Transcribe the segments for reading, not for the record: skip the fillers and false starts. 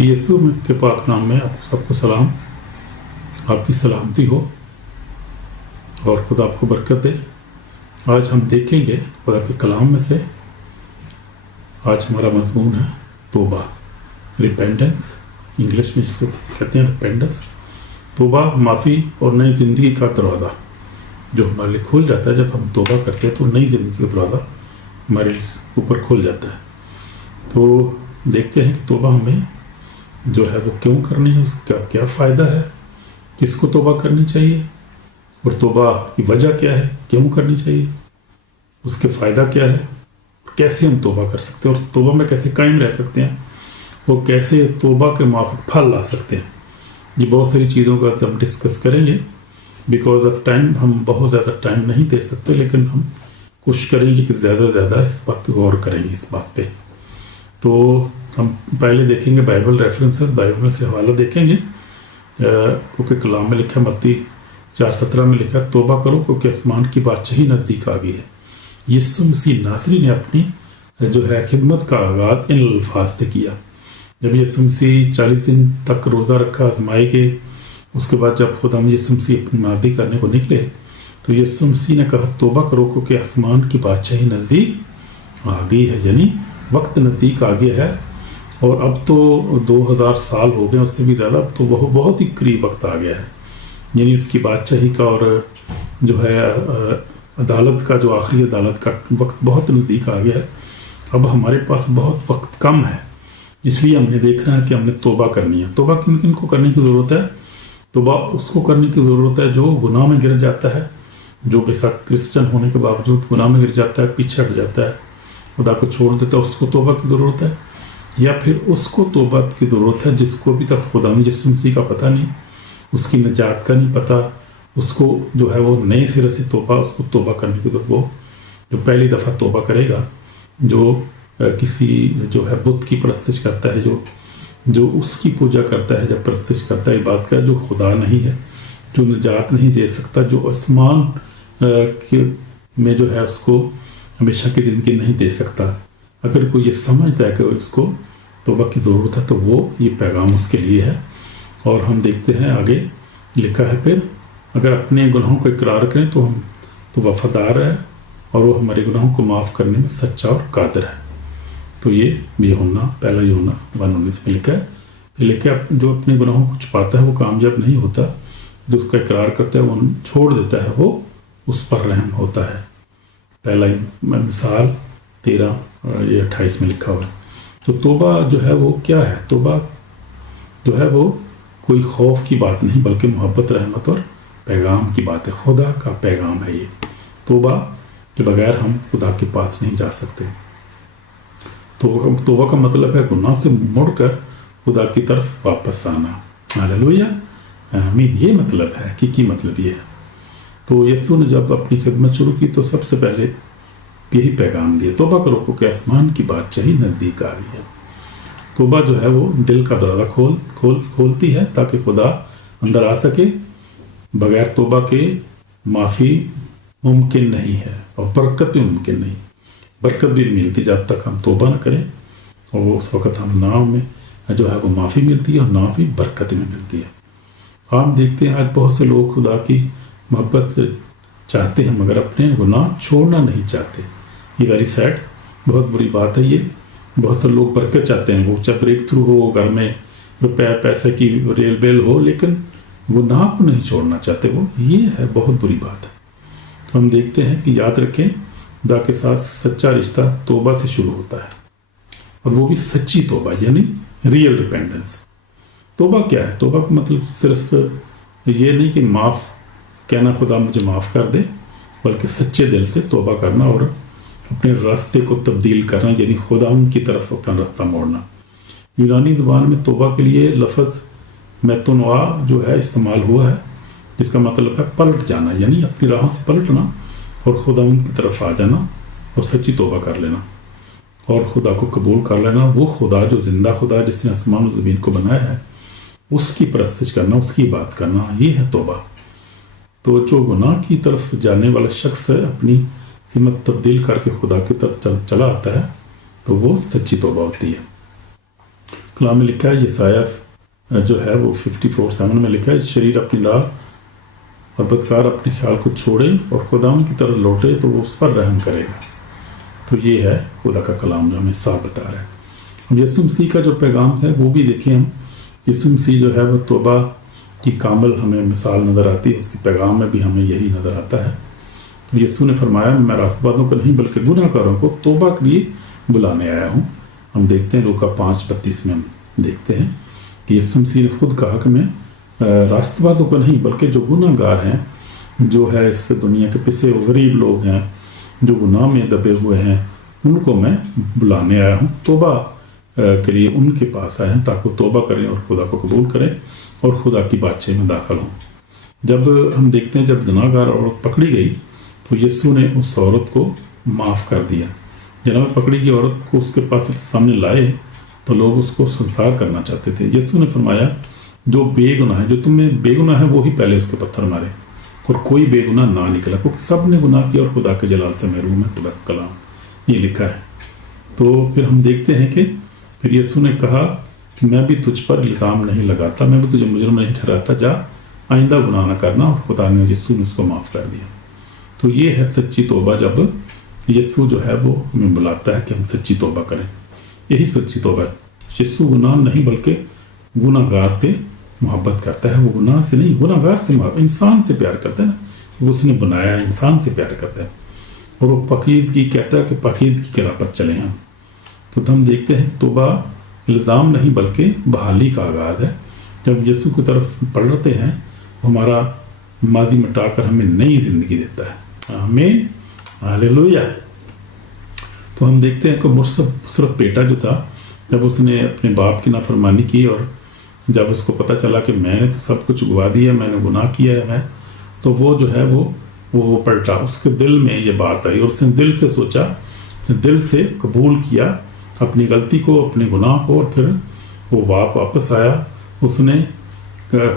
یسوع کے پاک نام میں آپ سب کو سلام، آپ کی سلامتی ہو اور خدا آپ کو برکت دے۔ آج ہم دیکھیں گے خدا کے کلام میں سے، آج ہمارا مضمون ہے توبہ، ریپینٹنس، انگلش میں جس کو کہتے ہیں ریپینٹنس۔ توبہ معافی اور نئی زندگی کا دروازہ جو ہمارے لیے کھل جاتا ہے جب ہم توبہ کرتے ہیں، تو نئی زندگی کا دروازہ ہمارے اوپر کھل جاتا ہے۔ تو دیکھتے ہیں کہ توبہ ہمیں جو ہے وہ کیوں کرنی ہے، اس کا کیا فائدہ ہے، کس کو توبہ کرنی چاہیے، اور توبہ کی وجہ کیا ہے، کیوں کرنی چاہیے، اس کے فائدہ کیا ہے، کیسے ہم توبہ کر سکتے ہیں اور توبہ میں کیسے قائم رہ سکتے ہیں، اور کیسے توبہ کے موافق پھل لا سکتے ہیں۔ یہ بہت ساری چیزوں کا ہم ڈسکس کریں گے۔ بیکاز آف ٹائم ہم بہت زیادہ ٹائم نہیں دے سکتے، لیکن ہم کوشش کریں گے کہ زیادہ سے زیادہ اس بات پہ غور کریں گے، اس بات پہ۔ تو ہم پہلے دیکھیں گے بائبل ریفرنسز، بائبل میں سے حوالہ دیکھیں گے، کیونکہ کلام میں لکھا، متی 4:17 میں لکھا، توبہ کرو کیونکہ آسمان کی بادشاہی نزدیک آ گئی ہے۔ یسوع مسیح ناصری نے اپنی جو ہے خدمت کا آغاز ان الفاظ سے کیا۔ جب یسوع مسیح 40 دن تک روزہ رکھا، آزمائے گئے، اس کے بعد جب خدا یسوع مسیح اپنی معادی کرنے کو نکلے تو یسوع مسیح نے کہا توبہ کرو کیونکہ آسمان کی بادشاہی نزدیک آ گئی ہے، یعنی وقت نزدیک آ گیا ہے۔ اور اب تو 2000 سال ہو گئے، اس سے بھی زیادہ، اب تو وہ بہت ہی قریب وقت آ گیا ہے، یعنی اس کی بادشاہی کا اور جو ہے عدالت کا، جو آخری عدالت کا وقت بہت نزدیک آ گیا ہے۔ اب ہمارے پاس بہت وقت کم ہے، اس لیے ہم نے دیکھنا ہے کہ ہم نے توبہ کرنی ہے۔ توبہ کن کن کو کرنے کی ضرورت ہے؟ توبہ اس کو کرنے کی ضرورت ہے جو گناہ میں گر جاتا ہے، جو بے شک کرسچن ہونے کے باوجود گناہ میں گر جاتا ہے، پیچھے ہٹ جاتا ہے، خدا کو چھوڑ دیتا ہے، اس کو توبہ کی ضرورت ہے۔ یا پھر اس کو توبہ کی ضرورت ہے جس کو ابھی تک خدا یسوع مسیح کا پتہ نہیں، اس کی نجات کا نہیں پتہ، اس کو جو ہے وہ نئے سرے سے توبہ، اس کو توبہ کرنے کی ضرورت۔ وہ جو پہلی دفعہ توبہ کرے گا، جو کسی جو ہے بت کی پرستش کرتا ہے، جو اس کی پوجا کرتا ہے، جب پرستش کرتا ہے، عبادت کا، جو خدا نہیں ہے، جو نجات نہیں دے سکتا، جو آسمان میں جو ہے اس کو ہمیشہ کی زندگی نہیں دے سکتا، اگر کوئی یہ سمجھتا ہے کہ اس کو توبہ کی ضرورت ہے تو وہ یہ پیغام اس کے لیے ہے۔ اور ہم دیکھتے ہیں آگے لکھا ہے، پھر اگر اپنے گناہوں کو اقرار کریں تو ہم تو وفادار ہے اور وہ ہمارے گناہوں کو معاف کرنے میں سچا اور قادر ہے۔ تو یہ یوحنا، پہلا یوحنا 1:19 میں لکھا ہے۔ پھر لکھا ہے جو اپنے گناہوں کو چھپاتا ہے وہ کامیاب نہیں ہوتا، جو اس کا اقرار کرتا ہے وہ چھوڑ دیتا ہے، وہ اس پر رحم ہوتا ہے۔ پہلا مثال 13:28 میں لکھا ہوا ہے۔ تو توبہ جو ہے وہ کیا ہے؟ توبہ جو ہے وہ کوئی خوف کی بات نہیں، بلکہ محبت، رحمت اور پیغام کی بات ہے۔ خدا کا پیغام ہے یہ۔ توبہ کے بغیر ہم خدا کے پاس نہیں جا سکتے۔ توبہ کا مطلب ہے گناہ سے مڑ کر خدا کی طرف واپس آنا۔ ہاللویا، آمین۔ یہ مطلب ہے، حقیقی مطلب یہ ہے۔ تو یسوع نے جب اپنی خدمت شروع کی تو سب سے پہلے یہی پیغام دیا، توبہ کرو کیونکہ آسمان کی بادشاہی نزدیک آ گئی ہے۔ توبہ جو ہے وہ دل کا دروازہ کھولتی ہے تاکہ خدا اندر آ سکے۔ بغیر توبہ کے معافی ممکن نہیں ہے اور برکت بھی ممکن نہیں۔ برکت بھی ملتی جب تک ہم توبہ نہ کریں، اور اس وقت ہم نہ میں جو ہے وہ معافی ملتی ہے اور نہ بھی برکت میں ملتی ہے۔ ہم دیکھتے ہیں آج بہت سے لوگ خدا کی محبت چاہتے ہیں مگر اپنے گناہ چھوڑنا نہیں چاہتے۔ یہ ویری سیڈ، بہت بری بات ہے یہ۔ بہت سے لوگ برکت چاہتے ہیں، وہ چاہے بریک تھرو ہو، گھر میں روپے پیسے کی ریل بیل ہو، لیکن گناہ کو نہیں چھوڑنا چاہتے، وہ یہ ہے بہت بری بات ہے۔ تو ہم دیکھتے ہیں کہ یاد رکھیں، خدا کے ساتھ سچا رشتہ توبہ سے شروع ہوتا ہے، اور وہ بھی سچی توبہ، یعنی ریئل ریپینٹنس۔ توبہ کیا ہے؟ توبہ کا مطلب صرف یہ نہیں کہ معاف کہنا خدا مجھے معاف کر دے، بلکہ سچے دل سے توبہ کرنا اور اپنے راستے کو تبدیل کرنا، یعنی خدا ان کی طرف اپنا راستہ موڑنا۔ یونانی زبان میں توبہ کے لیے لفظ میتونوا جو ہے استعمال ہوا ہے، جس کا مطلب ہے پلٹ جانا، یعنی اپنی راہوں سے پلٹنا اور خدا ان کی طرف آ جانا اور سچی توبہ کر لینا اور خدا کو قبول کر لینا۔ وہ خدا جو زندہ خدا، جس نے آسمان و زمین کو بنایا ہے، اس کی پرستش کرنا، اس کی بات کرنا، یہ ہے توبہ۔ تو جو گناہ کی طرف جانے والا شخص ہے، اپنی سمت تبدیل کر کے خدا کی طرف چلا آتا ہے، تو وہ سچی توبہ ہوتی ہے۔ کلام میں لکھا ہے، یسایہ جو ہے وہ 54:7 میں لکھا ہے، شریر اپنی راہ اور بدکار اپنے خیال کو چھوڑے اور خدا کی طرف لوٹے تو وہ اس پر رحم کرے گا۔ تو یہ ہے خدا کا کلام جو ہمیں صاف بتا رہا ہے۔ یسوع مسیح کا جو پیغام ہے وہ بھی دیکھیں ہم، یسوع مسیح جو ہے وہ توبہ کی کامل ہمیں مثال نظر آتی ہے، اس کے پیغام میں بھی ہمیں یہی نظر آتا ہے۔ تو یسوع نے فرمایا، میں راست بازوں کو نہیں بلکہ گناہ کاروں کو توبہ کے لیے بلانے آیا ہوں۔ ہم دیکھتے ہیں لوکا 5:32 میں ہم دیکھتے ہیں کہ یسوع مسیح نے خود کہا کہ میں راست بازوں کو نہیں بلکہ جو گناہ گار ہیں، جو ہے اس دنیا کے پسے غریب لوگ ہیں، جو گناہ میں دبے ہوئے ہیں، ان کو میں بلانے آیا ہوں، توبہ کے لیے ان کے پاس آئے ہیں تاکہ وہ توبہ کریں اور خدا کو قبول کریں اور خدا کی بادشاہی میں داخل ہوں۔ جب ہم دیکھتے ہیں جب گناہ گار عورت پکڑی گئی تو یسوع نے اس عورت کو معاف کر دیا۔ جناب پکڑی گئی عورت کو اس کے پاس سامنے لائے تو لوگ اس کو سنسار کرنا چاہتے تھے۔ یسوع نے فرمایا، جو بے گناہ ہے، جو تم میں بے گناہ ہے وہی پہلے اس کے پتھر مارے، اور کوئی بے گناہ نہ نکلا، کیونکہ سب نے گناہ کیا اور خدا کے جلال سے محروم ہے۔ خدا کا کلام یہ لکھا ہے۔ تو پھر ہم دیکھتے ہیں کہ پھر یسوع نے کہا کہ میں بھی تجھ پر الزام نہیں لگاتا، میں بھی تجھے مجرم نہیں ٹھہراتا، جا آئندہ گناہ نہ کرنا، اور خدا نے یسوع نے اس کو معاف کر دیا۔ تو یہ ہے سچی توبہ، جب یسوع جو ہے وہ ہمیں بلاتا ہے کہ ہم سچی توبہ کریں، یہی سچی توبہ ہے۔ یسوع گناہ نہیں بلکہ گناہ گار سے محبت کرتا ہے، وہ گناہ سے نہیں، گناہ گار سے محبت، انسان سے پیار کرتا ہے نا، وہ اس نے بنایا ہے، انسان سے پیار کرتا ہے، اور وہ پاکیزگی کہتا ہے کہ پاکیزگی کی راہ پر چلیں ہم۔ تو ہم دیکھتے ہیں توبہ الزام نہیں بلکہ بحالی کا آغاز ہے۔ جب یسوع کی طرف پلٹتے ہیں وہ ہمارا ماضی مٹا کر ہمیں نئی زندگی دیتا ہے۔ آمین، ہاللویا۔ تو ہم دیکھتے ہیں کہ مصرف بیٹا جو تھا، جب اس نے اپنے باپ کی نافرمانی کی اور جب اس کو پتہ چلا کہ میں نے تو سب کچھ گوا دیا، میں نے گناہ کیا ہے، تو وہ جو ہے وہ پلٹا، اس کے دل میں یہ بات آئی اور اس نے دل سے سوچا، دل سے قبول کیا اپنی غلطی کو، اپنے گناہ کو، اور پھر وہ واپس آیا۔ اس نے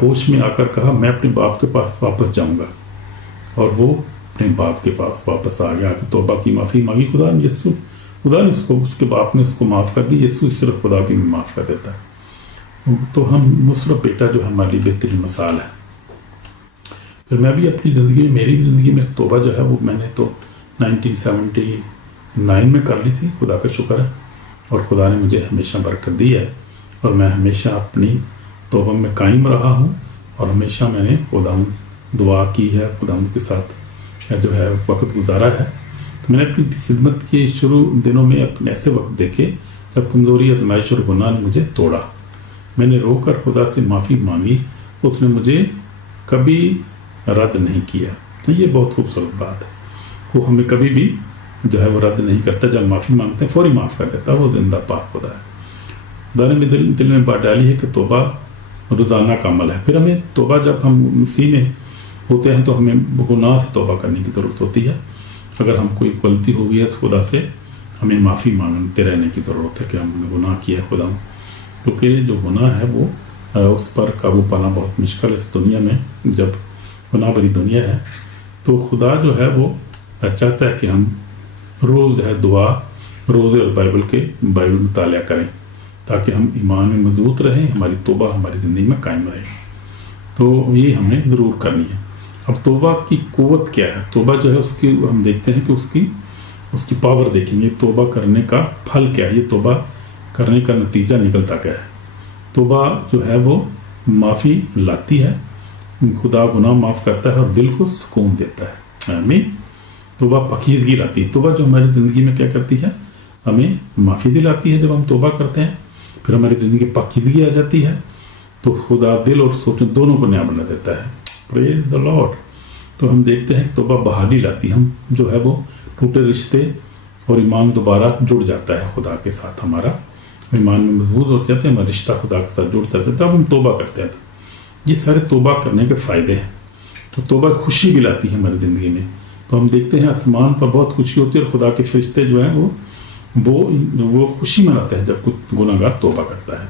ہوش میں آ کر کہا، میں اپنے باپ کے پاس واپس جاؤں گا، اور وہ اپنے باپ کے پاس واپس آ گیا کہ توبہ کی معافی مانگی۔ خدا نے اس کے باپ نے اس کو معاف کر دی۔ یسوع صرف خدا بھی معاف کر دیتا ہے۔ تو ہم مصرف بیٹا جو ہمارے لیے بہترین مثال ہے۔ پھر میں بھی اپنی زندگی میں، میری بھی زندگی میں توبہ جو ہے وہ میں نے تو 1979 میں کر لی تھی، خدا کا شکر ہے، اور خدا نے مجھے ہمیشہ برکت دی ہے، اور میں ہمیشہ اپنی توبہ میں قائم رہا ہوں، اور ہمیشہ میں نے خدا دعا کی ہے، خدا کے ساتھ جو ہے وقت گزارا ہے۔ تو میں نے اپنی خدمت کے شروع دنوں میں اپنے ایسے وقت دیکھے جب کمزوری، آزمائش اور گناہ نے مجھے توڑا۔ میں نے رو کر خدا سے معافی مانگی، اس نے مجھے کبھی رد نہیں کیا۔ یہ بہت خوبصورت بات ہے، وہ ہمیں کبھی بھی جو ہے وہ رد نہیں کرتا، جب معافی مانگتے ہیں فوری معاف کر دیتا، وہ زندہ پاک خدا ہے۔ خدا نے میرے دل میں بات ڈالی ہے کہ توبہ روزانہ کا عمل ہے۔ پھر ہمیں توبہ، جب ہم مسیح میں ہوتے ہیں تو ہمیں گناہ سے توبہ کرنے کی ضرورت ہوتی ہے۔ اگر ہم کوئی غلطی ہو گئی ہے خدا سے، ہمیں معافی مانگتے رہنے کی ضرورت ہے کہ ہم نے گناہ کیا ہے خدا، کیونکہ جو گناہ ہے وہ اس پر قابو پانا بہت مشکل ہے اس دنیا میں، جب گناہ بری دنیا ہے۔ تو خدا جو ہے وہ چاہتا ہے کہ ہم روز ہے دعا، روزے اور بائبل مطالعہ کریں تاکہ ہم ایمان میں مضبوط رہیں، ہماری توبہ ہماری زندگی میں قائم رہے۔ تو یہ ہمیں ضرور کرنی ہے۔ اب توبہ کی قوت کیا ہے؟ توبہ جو ہے اس کی ہم دیکھتے ہیں کہ اس کی پاور دیکھیں گے۔ توبہ کرنے کا پھل کیا ہے؟ یہ توبہ کرنے کا نتیجہ نکلتا کیا ہے؟ توبہ جو ہے وہ معافی لاتی ہے، خدا گناہ معاف کرتا ہے اور دل کو سکون دیتا ہے۔ آمین۔ توبہ پاکیزگی لاتی ہے۔ توبہ جو ہماری زندگی میں کیا کرتی ہے؟ ہمیں معافی دلاتی ہے۔ جب ہم توبہ کرتے ہیں پھر ہماری زندگی پاکیزگی آ جاتی ہے، تو خدا دل اور سوچ دونوں کو نیا بنا دیتا ہے۔ پریز دی لارڈ۔ تو ہم دیکھتے ہیں کہ توبہ بحالی لاتی ہے، ہم جو ہے وہ ٹوٹے رشتے اور ایمان دوبارہ جڑ جاتا ہے خدا کے ساتھ، ہمارا ایمان میں مضبوط ہو جاتے ہیں، ہمارا رشتہ خدا کے ساتھ جڑ جاتا ہے، تب ہم توبہ کرتے ہیں۔ یہ سارے توبہ کرنے کے فائدے ہیں۔ تو توبہ خوشی بھی لاتی ہے ہماری زندگی میں۔ تو ہم دیکھتے ہیں آسمان پر بہت خوشی ہوتی ہے، اور خدا کے فرشتے جو ہیں وہ خوشی مناتے ہیں جب کوئی گناہ گار توبہ کرتا ہے۔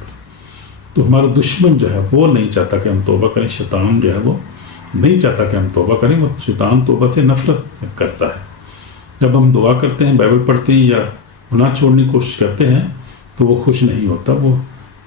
تو ہمارا دشمن جو ہے وہ نہیں چاہتا کہ ہم توبہ کریں، شیطان جو ہے وہ نہیں چاہتا کہ ہم توبہ کریں، وہ شیطان توبہ سے نفرت کرتا ہے۔ جب ہم دعا کرتے ہیں، بائبل پڑھتے ہیں یا گناہ چھوڑنے کی کوشش کرتے ہیں تو وہ خوش نہیں ہوتا، وہ